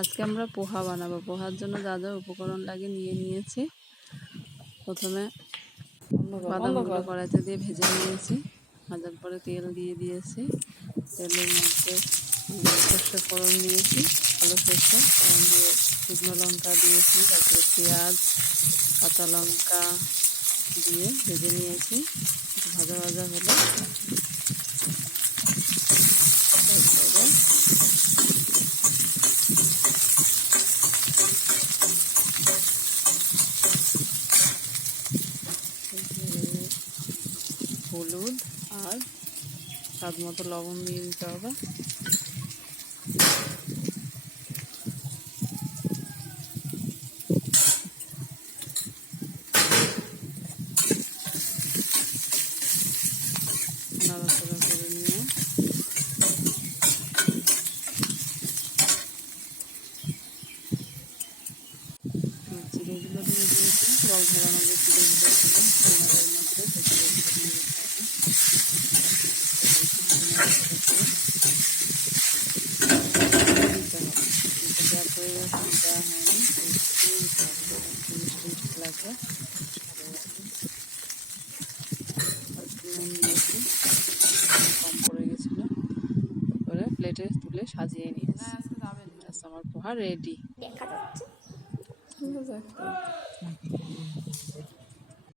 আজকে আমরা পোহা বানাবো। পোহার জন্য যা যা উপকরণ লাগে নিয়ে নিয়েছি। প্রথমে বাদামগুলো কড়াইতে দিয়ে ভেজে নিয়েছি। ভাজার পরে তেল দিয়ে দিয়েছি। তেলের মধ্যে সর্ষে ফোড়ন দিয়েছি, কালো সর্ষে ফোড়ন দিয়ে শুকনো লঙ্কা দিয়েছি, তারপরে পেঁয়াজ, কাঁচা লঙ্কা দিয়ে ভেজে নিয়েছি। ভাজা ভাজা হলো তারপরে হলুদ আর স্বাদ মতো লবণ দিয়ে দিতে হবে। নাড়াচাড়া করে নিয়ে চিড়েগুলো দিয়ে দিয়েছি। জল ঝরানো যে চিড়েগুলো ছিল ওনাদের মধ্যে চিড়েগুলো দিয়ে দিতে হবে। গ্যাস হয়ে গেছে, দেওয়া হয়নি, মিষ্টি লাগবে। নুন দিয়েছি, কম পড়ে গেছিলো। তারপরে প্লেটে তুলে সাজিয়ে নিয়েছি। আমার পোহা রেডি।